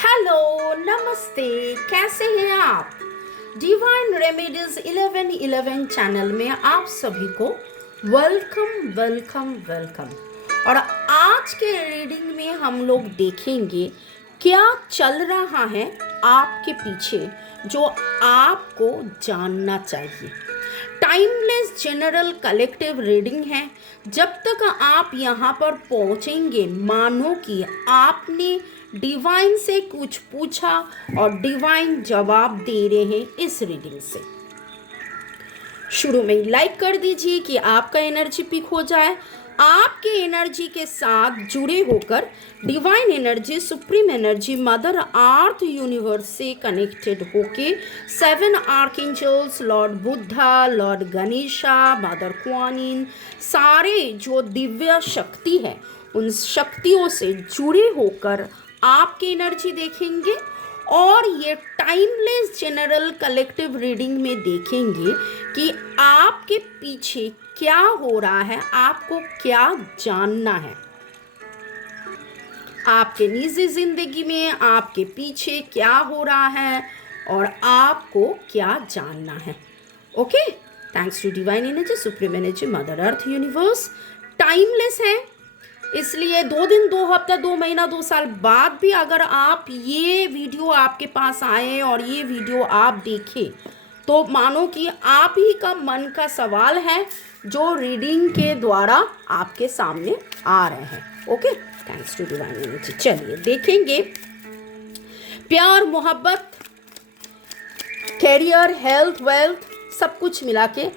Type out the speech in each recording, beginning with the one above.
Hello नमस्ते, कैसे हैं आप। डिवाइन रेमेडीज 1111 चैनल में आप सभी को वेलकम वेलकम वेलकम। और आज के रीडिंग में हम लोग देखेंगे क्या चल रहा है आपके पीछे जो आपको जानना चाहिए। टाइमलेस जनरल कलेक्टिव रीडिंग है। जब तक आप यहाँ पर पहुँचेंगे मानो कि आपने डिवाइन से कुछ पूछा और डिवाइन जवाब दे रहे हैं इस रीडिंग से। शुरू में लाइक कर दीजिए कि आपका एनर्जी पिक हो जाए। आपके एनर्जी के साथ जुड़े होकर divine energy, supreme energy, mother earth universe से कनेक्टेड होके 7 archangels, Lord Buddha, Lord Ganesha, mother क्वानिन, सारे जो दिव्य शक्ति है उन शक्तियों से जुड़े होकर आपकी एनर्जी देखेंगे। और ये टाइमलेस जनरल कलेक्टिव रीडिंग में देखेंगे कि आपके पीछे क्या हो रहा है, आपको क्या जानना है, आपके निजी जिंदगी में आपके पीछे क्या हो रहा है और आपको क्या जानना है। Okay, thanks to divine energy, supreme energy, mother earth universe. Timeless है, इसलिए 2 दिन, 2 हफ्ता, 2 महीना, 2 साल बाद भी अगर आप ये वीडियो आपके पास आए और ये वीडियो आप देखें तो मानो कि आप ही का मन का सवाल है जो रीडिंग के द्वारा आपके सामने आ रहे हैं। Okay, thanks to divine energy. चलिए देखेंगे प्यार, मोहब्बत, कैरियर, हेल्थ, वेल्थ, सब कुछ मिला के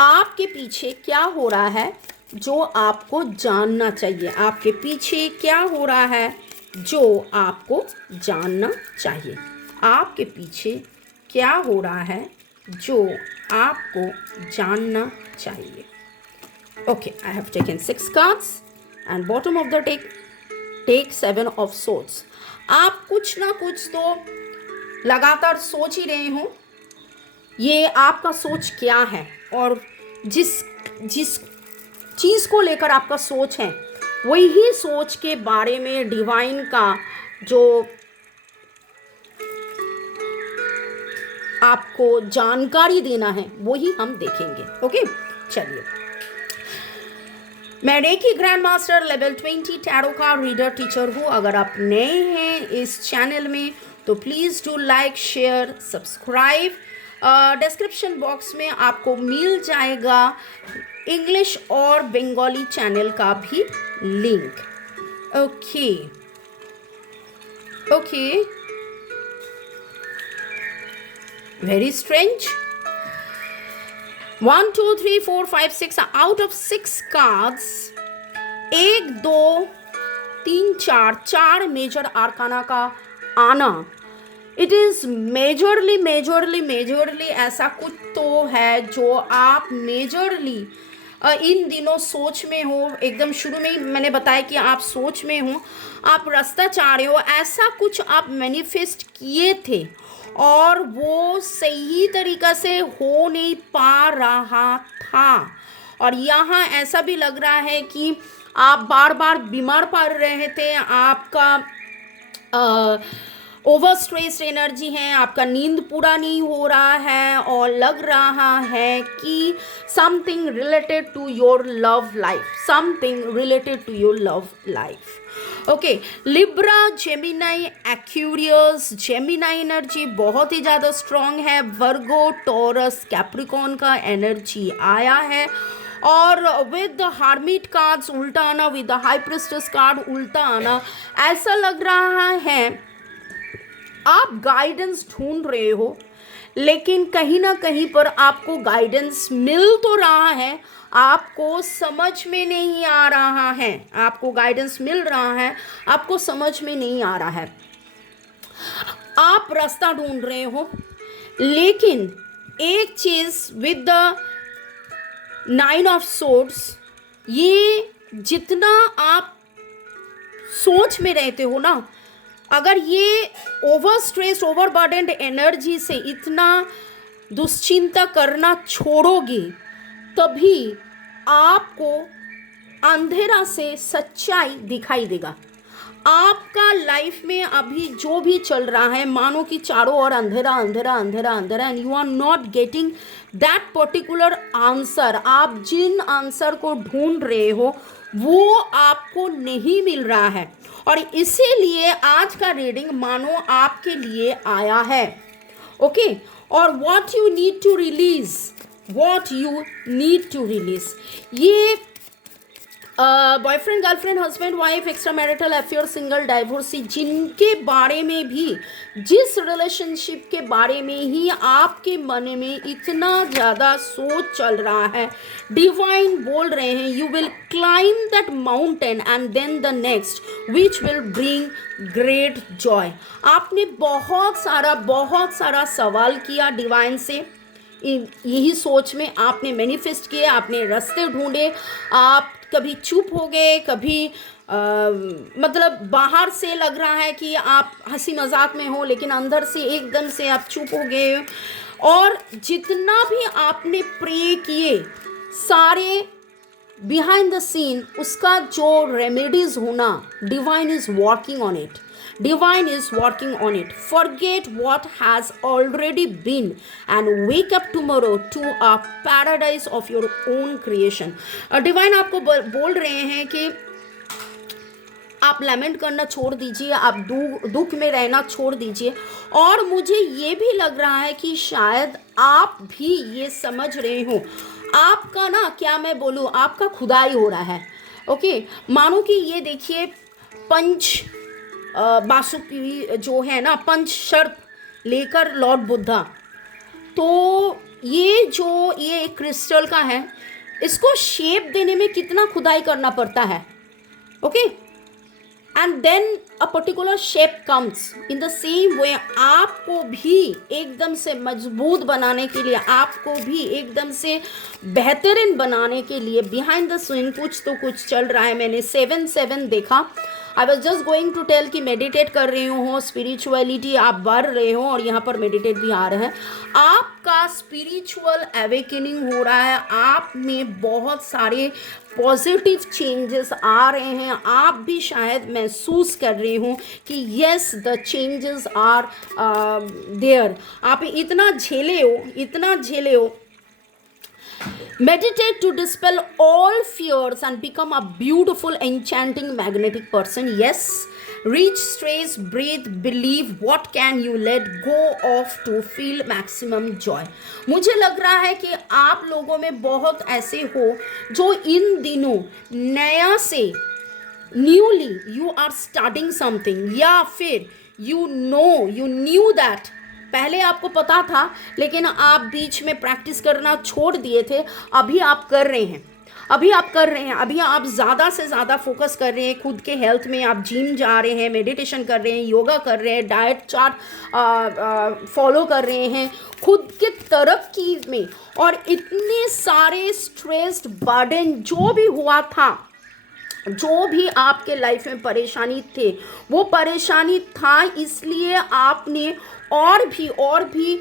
आपके पीछे क्या हो रहा है जो आपको जानना चाहिए। आपके पीछे क्या हो रहा है जो आपको जानना चाहिए। आपके पीछे क्या हो रहा है जो आपको जानना चाहिए। Okay, I have taken 6 cards and bottom of the deck 7 of swords. आप कुछ ना कुछ तो लगातार सोच ही रहे हो। ये आपका सोच क्या है और जिस चीज़ को लेकर आपका सोच है वही सोच के बारे में डिवाइन का जो आपको जानकारी देना है वही हम देखेंगे। ओके, चलिए। मैं reiki grand master level 20 tarot का रीडर टीचर हूँ। अगर आप नए हैं इस चैनल में तो please do like, share, subscribe. Description box में आपको मिल जाएगा इंग्लिश और बंगाली चैनल का भी लिंक। Okay okay, very strange. 1 2 3 4 5 6 out of 6 cards 1 2 3 4 major arcana का आना। इट इज़ मेजरली ऐसा कुछ तो है जो आप मेजरली इन दिनों सोच में हो। एकदम शुरू में ही मैंने बताया कि आप सोच में हो, आप रास्ता चाह रहे हो, ऐसा कुछ आप मैनिफेस्ट किए थे और वो सही तरीक़ा से हो नहीं पा रहा था। और यहाँ ऐसा भी लग रहा है कि आप बार बार बीमार पड़ रहे थे, आपका ओवर स्ट्रेस्ड एनर्जी है, आपका नींद पूरा नहीं हो रहा है और लग रहा है कि something related to your love life, okay. Libra, Gemini, Aquarius, Gemini energy बहुत ही ज़्यादा स्ट्रॉन्ग है। वर्गो, टॉरस, कैप्रिकॉन का एनर्जी आया है और विद द हार्मिट कार्ड्स उल्टा आना, with the high priestess card उल्टा आना, ऐसा लग रहा है आप गाइडेंस ढूंढ रहे हो लेकिन कहीं ना कहीं पर आपको गाइडेंस मिल तो रहा है, आपको समझ में नहीं आ रहा है। आपको गाइडेंस मिल रहा है, आपको समझ में नहीं आ रहा है। आप रास्ता ढूंढ रहे हो लेकिन एक चीज़ विद द 9 ऑफ सोर्ड्स, ये जितना आप सोच में रहते हो ना, अगर ये ओवर स्ट्रेस, ओवर बर्डन्ड एनर्जी से इतना दुश्चिंता करना छोड़ोगे तभी आपको अंधेरा से सच्चाई दिखाई देगा। आपका लाइफ में अभी जो भी चल रहा है, मानो कि चारों ओर अंधेरा अंधेरा अंधेरा अंधेरा, and you are not getting that particular answer. आप जिन आंसर को ढूंढ रहे हो वो आपको नहीं मिल रहा है, और इसीलिए आज का रीडिंग मानो आपके लिए आया है। ओके, और what you need to release, what you need to release, ये boyfriend, girlfriend, husband, wife, extra marital affair, single, divorcee, जिनके बारे में भी, जिस रिलेशनशिप के बारे में ही आपके मन में इतना ज़्यादा सोच चल रहा है, डिवाइन बोल रहे हैं you will climb that mountain and then the next which will bring great joy. आपने बहुत सारा सवाल किया डिवाइन से, यही सोच में आपने मैनिफेस्ट किए, आपने रास्ते ढूंढे, आप कभी चुप हो गए, कभी मतलब बाहर से लग रहा है कि आप हंसी मजाक में हो, लेकिन अंदर से एकदम से आप चुप हो गए। और जितना भी आपने प्रे किए सारे बिहाइंड द सीन, उसका जो रेमेडीज होना, divine is working on it, divine is working on it. Forget what has already been and wake up tomorrow to a paradise of your own creation. divine आपको बोल रहे हैं कि आप lament करना छोड़ दीजिए, आप दुख में रहना छोड़ दीजिए। और मुझे ये भी लग रहा है कि शायद आप भी ये समझ रहे हो, आपका ना, क्या मैं बोलूँ, आपका खुदाई हो रहा है। ओके, मानो कि ये देखिए पंच बासुकी जो है ना, पंच शर्त लेकर लॉर्ड बुद्धा, तो ये क्रिस्टल का है, इसको शेप देने में कितना खुदाई करना पड़ता है। Okay, and then a particular shape comes. In the same way आपको भी एकदम से मजबूत बनाने के लिए, आपको भी एकदम से बेहतरीन बनाने के लिए बिहाइंड द सीन कुछ तो कुछ चल रहा है। मैंने 7-7 देखा। I was just going to tell कि मेडिटेट कर रही हो, स्पिरिचुअलिटी आप बढ़ रहे हो, और यहाँ पर मेडिटेट भी आ रहा है। आपका स्पिरिचुअल अवेकनिंग हो रहा है, आप में बहुत सारे पॉजिटिव चेंजेस आ रहे हैं। आप भी शायद महसूस कर रहे हो कि yes the changes are there. आप इतना झेले हो। Meditate to dispel all fears and become a beautiful, enchanting, magnetic person. Yes, reach, stress, breathe, believe. What can you let go of to feel maximum joy? मुझे लग रहा है कि आप लोगों में बहुत ऐसे हो जो इन दिनों नया से newly you are starting something, या फिर यू न्यू दैट पहले आपको पता था लेकिन आप बीच में प्रैक्टिस करना छोड़ दिए थे, अभी आप कर रहे हैं, अभी आप ज़्यादा से ज़्यादा फोकस कर रहे हैं खुद के हेल्थ में। आप जिम जा रहे हैं, मेडिटेशन कर रहे हैं, योगा कर रहे हैं, डाइट चार्ट फॉलो कर रहे हैं खुद के तरक्की में। और इतने सारे स्ट्रेस्ड बर्डन जो भी हुआ था, जो भी आपके लाइफ में परेशानी थे, वो परेशानी था इसलिए आपने और भी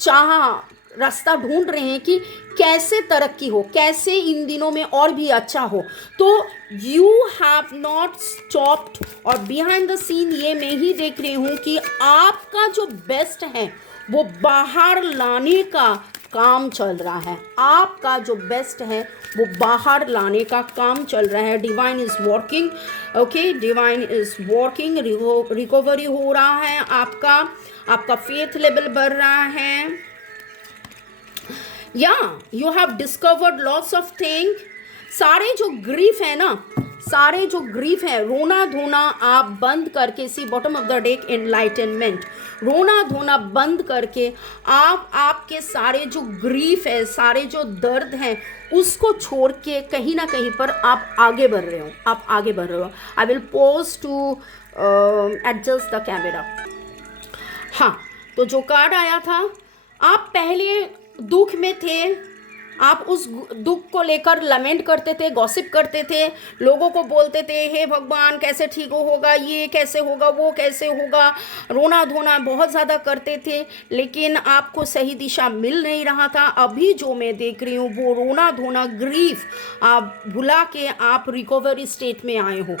चाहा, रास्ता ढूंढ रहे हैं कि कैसे तरक्की हो, कैसे इन दिनों में और भी अच्छा हो। तो यू हैव नॉट स्टॉप्ड। और बिहाइंड द सीन ये मैं ही देख रही हूँ कि आपका जो बेस्ट है वो बाहर लाने का काम चल रहा है, आपका जो बेस्ट है वो बाहर लाने का काम चल रहा है। Divine is working. Okay, divine is working. Recovery हो रहा है, आपका फेथ लेवल बढ़ रहा है। या you have discovered lots of thing. सारे जो ग्रीफ है, रोना धोना आप बंद करके, see bottom of the deck, enlightenment, रोना धोना बंद करके आप आपके सारे जो ग्रीफ है, सारे जो दर्द हैं, उसको छोड़ के कहीं ना कहीं पर आप आगे बढ़ रहे हो। I will pause to adjust the camera. हाँ, तो जो कार्ड आया था, आप पहले दुख में थे, आप उस दुख को लेकर लमेंट करते थे, गॉसिप करते थे, लोगों को बोलते थे हे भगवान कैसे ठीक होगा, ये कैसे होगा, वो कैसे होगा, रोना धोना बहुत ज़्यादा करते थे, लेकिन आपको सही दिशा मिल नहीं रहा था। अभी जो मैं देख रही हूँ वो रोना धोना, ग्रीफ आप भुला के आप रिकवरी स्टेट में आए हो,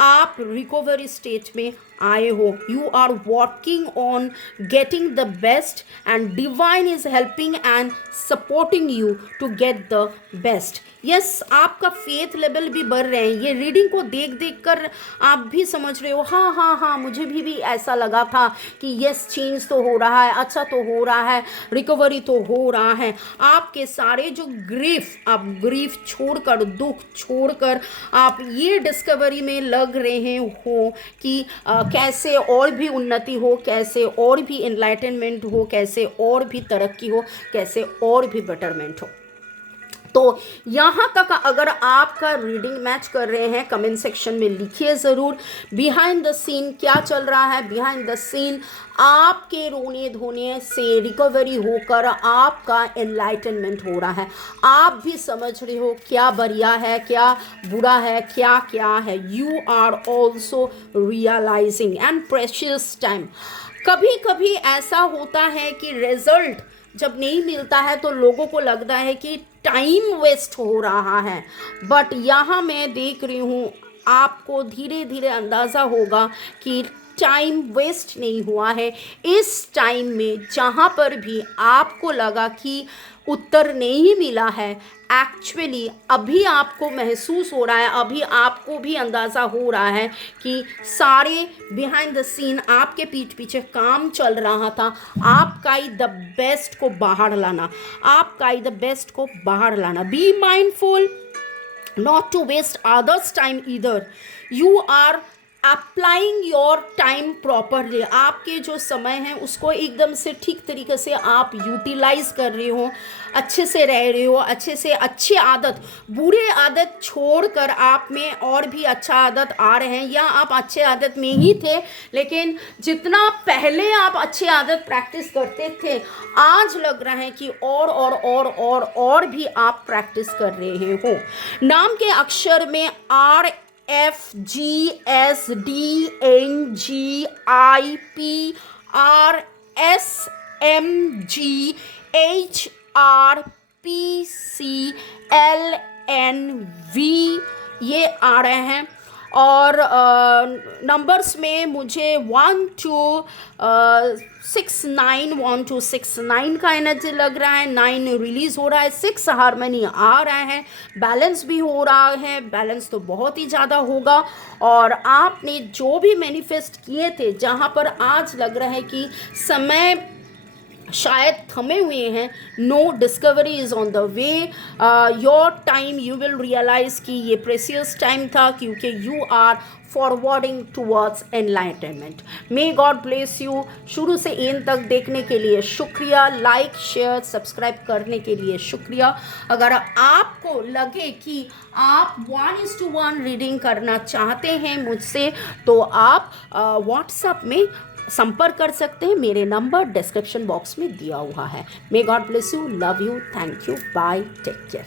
आप रिकवरी स्टेट में आए हो। You are working on getting the best and divine is helping and supporting you to get the best. Yes, आपका फेथ लेवल भी बढ़ रहे हैं। ये रीडिंग को देख देख कर आप भी समझ रहे हो, हाँ हाँ हाँ मुझे भी ऐसा लगा था कि यस चेंज तो हो रहा है, अच्छा तो हो रहा है, रिकवरी तो हो रहा है। आपके सारे जो ग्रीफ, आप ग्रीफ छोड़कर, दुख छोड़कर आप ये डिस्कवरी में लग रहे हो कि कैसे और भी उन्नति हो, कैसे और भी एनलाइटनमेंट हो, कैसे और भी तरक्की हो, कैसे और भी बेटरमेंट हो। तो यहाँ तक अगर आपका रीडिंग मैच कर रहे हैं, कमेंट सेक्शन में लिखिए ज़रूर। बिहाइंड द सीन क्या चल रहा है? बिहाइंड द सीन आपके रोने धोने से रिकवरी होकर आपका एनलाइटनमेंट हो रहा है। आप भी समझ रहे हो क्या बढ़िया है, क्या बुरा है, क्या क्या है। You are also realising and precious time. कभी कभी ऐसा होता है कि रिजल्ट जब नहीं मिलता है तो लोगों को लगता है कि टाइम वेस्ट हो रहा है, बट यहाँ मैं देख रही हूँ आपको धीरे धीरे अंदाज़ा होगा कि टाइम वेस्ट नहीं हुआ है। इस टाइम में जहाँ पर भी आपको लगा कि उत्तर नहीं मिला है, एक्चुअली अभी आपको महसूस हो रहा है, अभी आपको भी अंदाज़ा हो रहा है कि सारे बिहाइंड द सीन आपके पीठ पीछे काम चल रहा था। आपका ही द बेस्ट को बाहर लाना, आपका ही द बेस्ट को बाहर लाना। Be mindful not to waste others time either. You are applying your time properly. आपके जो समय है उसको एकदम से ठीक तरीके से आप यूटिलाइज कर रहे हो, अच्छे से रह रहे हो, अच्छे से अच्छी आदत, बुरे आदत छोड़कर आप में और भी अच्छा आदत आ रहे हैं, या आप अच्छे आदत में ही थे लेकिन जितना पहले आप अच्छी आदत प्रैक्टिस करते थे आज लग रहा है कि और भी आप प्रैक्टिस कर रहे हो। नाम के अक्षर में RFGSDNGIPRSMGHRPCLNV ये आ रहे हैं। और नंबर्स में मुझे 1 2 6 9 का एनर्जी लग रहा है। 9 रिलीज़ हो रहा है, 6 हारमोनी आ रहा है, बैलेंस भी हो रहा है। बैलेंस तो बहुत ही ज़्यादा होगा। और आपने जो भी मैनिफेस्ट किए थे, जहाँ पर आज लग रहा है कि समय शायद थमे हुए हैं, no discovery is on the way. Your time you will realise कि ये प्रेशियस टाइम था, क्योंकि you are forwarding towards enlightenment. May God bless you. शुरू से एंड तक देखने के लिए शुक्रिया, लाइक शेयर सब्सक्राइब करने के लिए शुक्रिया। अगर आपको लगे कि आप 1:1 रीडिंग करना चाहते हैं मुझसे तो आप व्हाट्सएप में संपर्क कर सकते हैं। मेरे नंबर डिस्क्रिप्शन बॉक्स में दिया हुआ है। May God bless you, love you, thank you, bye, take care.